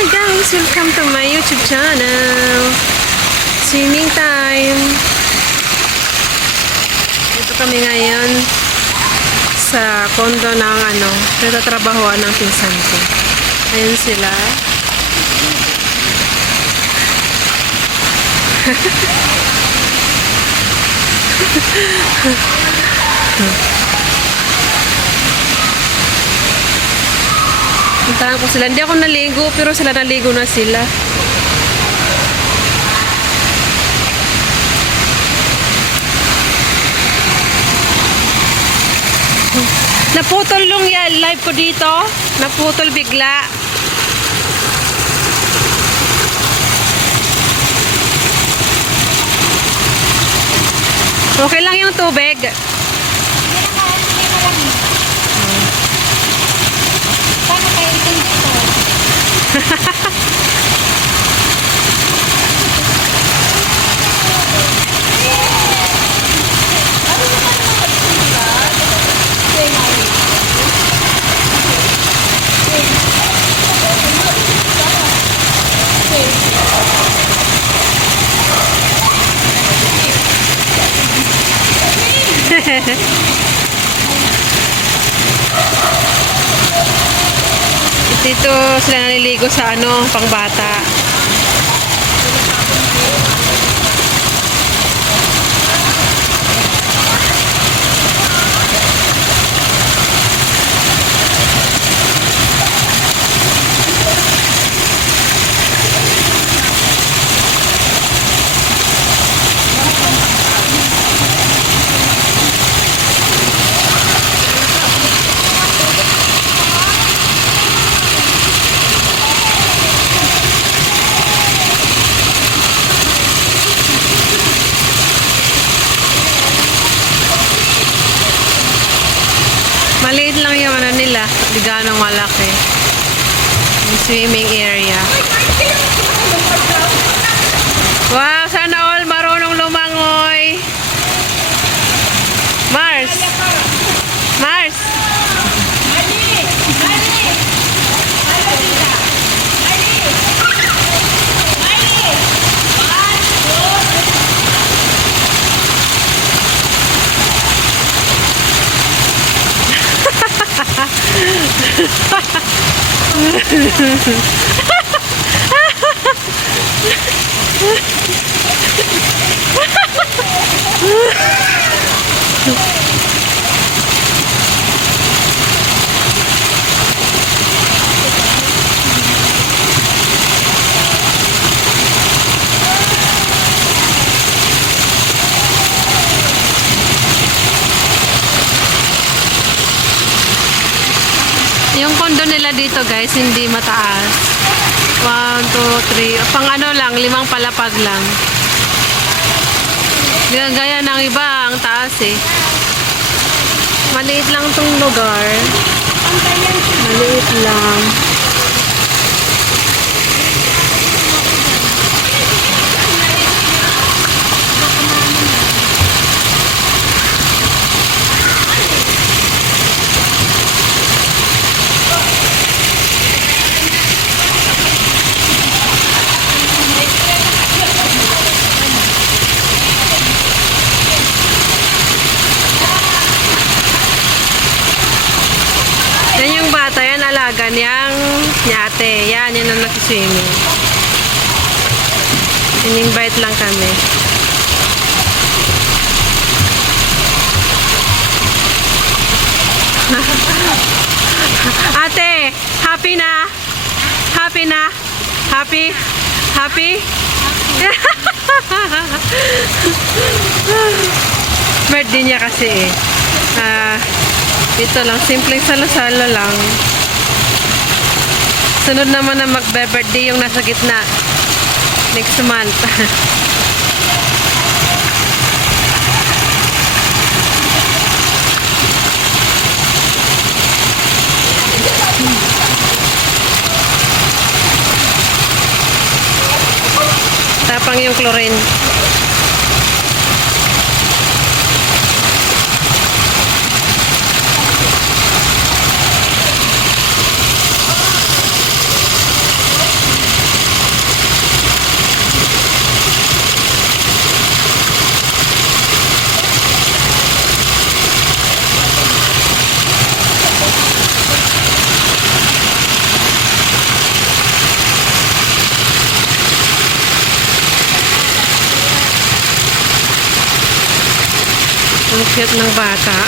Hi guys! Welcome to my YouTube channel. Swimming time. Dito kami ngayon sa kondo ng natatrabahoan ng pinsan ko. Ayun sila. Puntahan ko sila. Hindi ako naligo, pero sila naligo na sila. Naputol yung live ko dito. Naputol bigla. Okay lang yung tubig. Paano kayo ito dito? Dito sila naliligo sa pangbata. Maliit lang yung nila, di ganong malaki. Yung swimming area. Wow, sana all marunong lumangoy. Mars! Mars! Yung kondo nila dito guys, hindi mataas. 1, 2, 3. Pang lang, 5 palapag lang. Gaya ng iba, ang taas eh. Maliit lang tong lugar. Maliit lang. Yan yung bata, yan alaga niyang ate. Yan, yan ang nagsiswimming. In-invite lang kami. Ate, happy na? Happy na? Happy? Happy? Birthday niya kasi eh. Ito lang, simpleng salo-salo lang. Sunod naman na magbe-birthday yung nasa gitna. Next month. Tapang yung chlorine. Ang cute ng bata.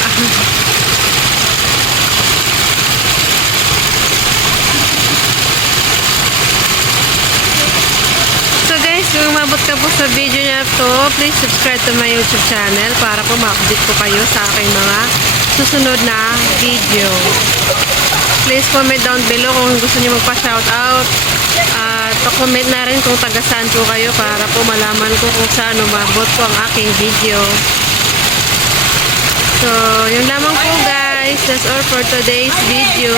So guys, kung umabot ka po sa video na to, please subscribe to my YouTube channel para po ma-update ko kayo sa aking mga susunod na video. Please comment down below kung gusto niyo magpa-shoutout. At pa-comment na rin kung taga saan po kayo para po malaman ko kung saan umabot po ang aking video. So, yun lamang po guys. That's all for today's video.